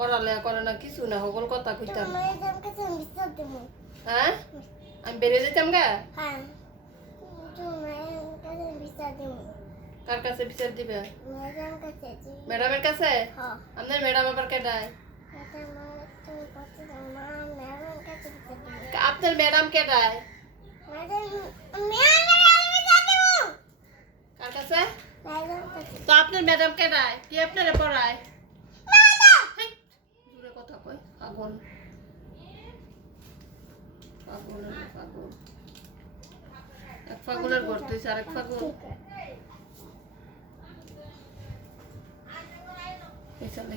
পড়ালেখা করে না কিছু না সকল কথা কইতাম. হ্যাঁ আমি বেরিয়ে যেতাম গা. কার কাছে বিচার দিবে. ম্যাডামের কাছে. আপনার ম্যাডাম আবার কেডায়. আপনার ম্যাডাম কেডায়. কার কাছে তো আপনার ম্যাডাম কেডায় কি আপনারে পড়ায় পাগল। পাগল পাগল। এক পাগলের ঘর তুই আরেক পাগল। এই চলে